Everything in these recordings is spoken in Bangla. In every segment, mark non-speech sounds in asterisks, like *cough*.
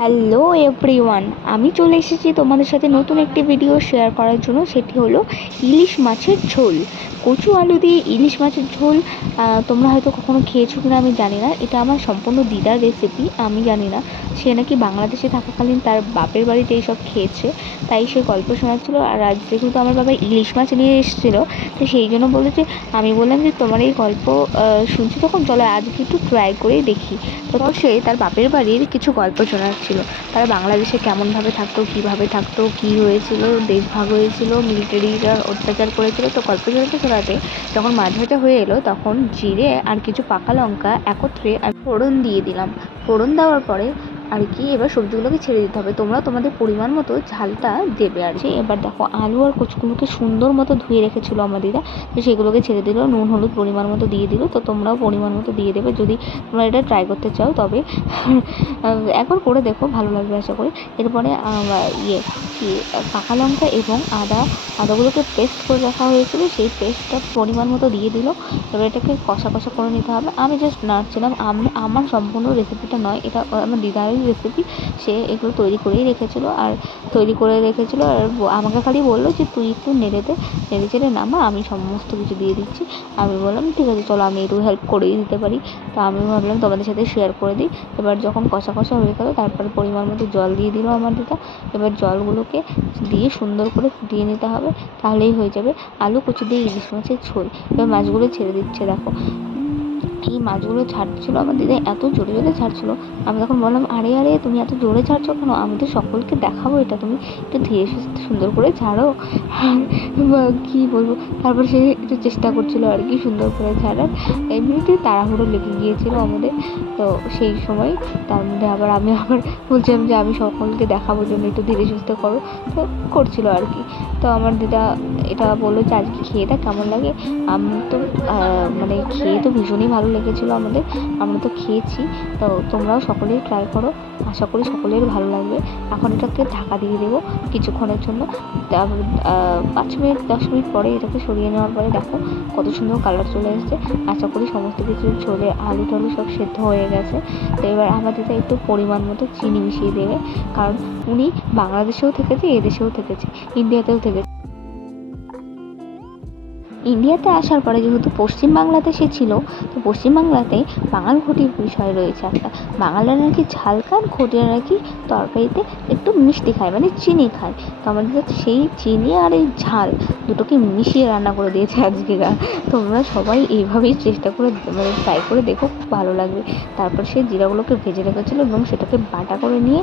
হ্যালো এভরিওয়ান আমি চলে এসেছি তোমাদের সাথে নতুন একটি ভিডিও শেয়ার করার জন্য। সেটি হলো ইলিশ মাছের ঝোল। কচু আলু দিয়ে ইলিশ মাছের ঝোল তোমরা হয়তো কখনো খেয়েছো কিনা আমি জানি না। এটা আমার সম্পূর্ণ দিদার রেসিপি আমি জানি না। সে নাকি বাংলাদেশে থাকাকালীন তার বাপের বাড়িতে এইসব খেয়েছে, তাই সে গল্প শোনাচ্ছিলো। আর আজ যেহেতু আমার বাবা ইলিশ মাছ নিয়ে এসেছিল, তো সেই জন্য বলেছে আমি বললাম যে, তোমার এই গল্প শুনছি তখন, চলো আজকে একটু ট্রাই করে দেখি। তো সে তার বাপের বাড়ির কিছু গল্প শোনাচ্ছিল তারা বাংলাদেশে কেমনভাবে থাকতো, কীভাবে থাকতো, কী হয়েছিল দেশভাগ হয়েছিল, মিলিটারিরা অত্যাচার করেছিল। তো গল্প চলতে যখন মাছ ভাজা হয়ে এলো, তখন জিরে আর কিছু পাকা লঙ্কা একত্রে আর ফোড়ন দিয়ে দিলাম। ফোড়ন দেওয়ার পরে আর কি, এবার সবজিগুলোকে ছেড়ে দিতে হবে। তোমরা তোমাদের পরিমাণ মতো ঝালটা দেবে আর কি। এবার দেখো আলু আর কচুগুলোকে সুন্দর মতো ধুয়ে রেখেছিলো দিদা। তো সেগুলোকে ছেড়ে দিল, নুন, হলুদ পরিমাণ মতো দিয়ে দিল। তো তোমরাও পরিমাণ মতো দিয়ে দেবে। যদি তোমরা এটা ট্রাই করতে চাও, তবে *laughs* একবার করে দেখো, ভালো লাগবে আশা করি। এরপরে ইয়ে কি, পাকা লঙ্কা এবং আদা, আদাগুলোকে পেস্ট করে রাখা হয়েছিল। সেই পেস্টটা পরিমাণ মতো দিয়ে দিল। এবার এটাকে কষা কষা করে নিতে হবে। আমি জাস্ট নাড়ছিলাম। আমি, আমার সম্পূর্ণ রেসিপিটা নয়, এটা আমার দিদারই রেসিপি সে এগুলো তৈরি করেই রেখেছিলো আর তৈরি করে রেখেছিলো আর আমাকে খালি বলল যে, তুই একটু নেড়ে দে, নেড়ে চেড়ে নামা আমি সমস্ত কিছু দিয়ে দিচ্ছি। আমি বললাম, ঠিক আছে, চলো আমি একটু হেল্প করেই দিতে পারি। তো আমি ভাবলাম, তোমাদের সাথে শেয়ার করে দিই। এবার যখন কষা কষা হয়ে গেলো, তারপরে পরিমাণ মতো জল দিয়ে দিল আমার দিদা এবার জলগুলোকে দিয়ে সুন্দর করে ফুটিয়ে নিতে হবে, তাহলেই হয়ে যাবে। আলু কচু দিয়ে ইলিশ মাছের ঝোল। এবার মাছগুলো ছেড়ে দিচ্ছে, দেখো। এই মাছগুলো ছাড়ছিলো আমার দিদা, এত জোরে জোরে ছাড়ছিলো। আমি তখন বললাম, আরে আরে, তুমি এত জোরে ছাড়ছো কেন? আমি তো সকলকে দেখাবো এটা। তুমি একটু ধীরে সুস্থে সুন্দর করে ছাড়ো। *laughs* আর কী বলব? তারপর সে একটু চেষ্টা করছিল আর কি সুন্দর করে ছাড়ার। এমনিতে তাড়াহুড়ো লেগে গিয়েছিল আমাদের। তো সেই সময় তার মধ্যে আবার আমি আবার বলছিলাম যে, আমি সকলকে দেখাবো জন্য একটু ধীরে সুস্থে করো। তো করছিল আর কি। তো আমার দিদা এটা বলল যে, আজকে খেয়ে দেখ কেমন লাগে? আমি তো মানে খেয়ে তো ভীষণই ভালো লেগেছিলো আমাদের, আমরা তো খেয়েছি। তো তোমরাও সকলেই ট্রাই করো। আশা করি সকলের ভালো লাগবে। এখন এটাকে ঢাকা দিয়ে দেবো কিছুক্ষণের জন্য। তারপর পাঁচ মিনিট, দশ মিনিট পরে এটাকে সরিয়ে নেওয়ার পরে দেখো কত সুন্দর কালার চলে এসেছে। আশা করি সমস্ত কিছু চলে আলু টালু সব সেদ্ধ হয়ে গেছে। তো এবার আমাদের একটু পরিমাণ মতো চিনি মিশিয়ে দেবে। কারণ উনি বাংলাদেশেও থেকেছে, এদেশেও থেকেছে, ইন্ডিয়াতেও থেকেছে। ইন্ডিয়াতে আসার পরে যেহেতু পশ্চিমবাংলাতে সে ছিল, তো পশ্চিমবাংলাতে বাঙাল ঘটির বিষয় রয়েছে একটা। বাঙালরা নাকি ঝাল খান, ঘটিরা নাকি তরকারিতে একটু মিষ্টি খায় মানে চিনি খায়। তো আমাদের সেই চিনি আর এই ঝাল দুটোকে মিশিয়ে রান্না করে দিয়েছে আজকেরা তোমরা সবাই এইভাবেই চেষ্টা করে মানে ট্রাই করে দেখো, খুব ভালো লাগবে। তারপর সে জিরাগুলোকে ভেজে রেখেছিলো এবং সেটাকে বাটা করে নিয়ে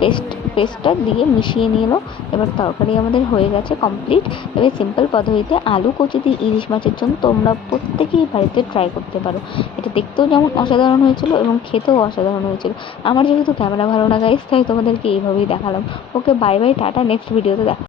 পেস্ট পেস্টটা দিয়ে মিশিয়ে নিল এবার তরকারি আমাদের হয়ে গেছে কমপ্লিট এবার সিম্পল পদ্ধতিতে আলু কচু দিয়ে ইলিশ মাছের জন্য তোমরা প্রত্যেকেই বাড়িতে ট্রাই করতে পারো। এটা দেখতেও যেমন অসাধারণ হয়েছিল এবং খেতেও অসাধারণ হয়েছিল। আমার যেহেতু ক্যামেরা ভালো না গাইস তাই তোমাদেরকে এইভাবেই দেখালাম। Okay bye bye tata next ভিডিওতে দেখা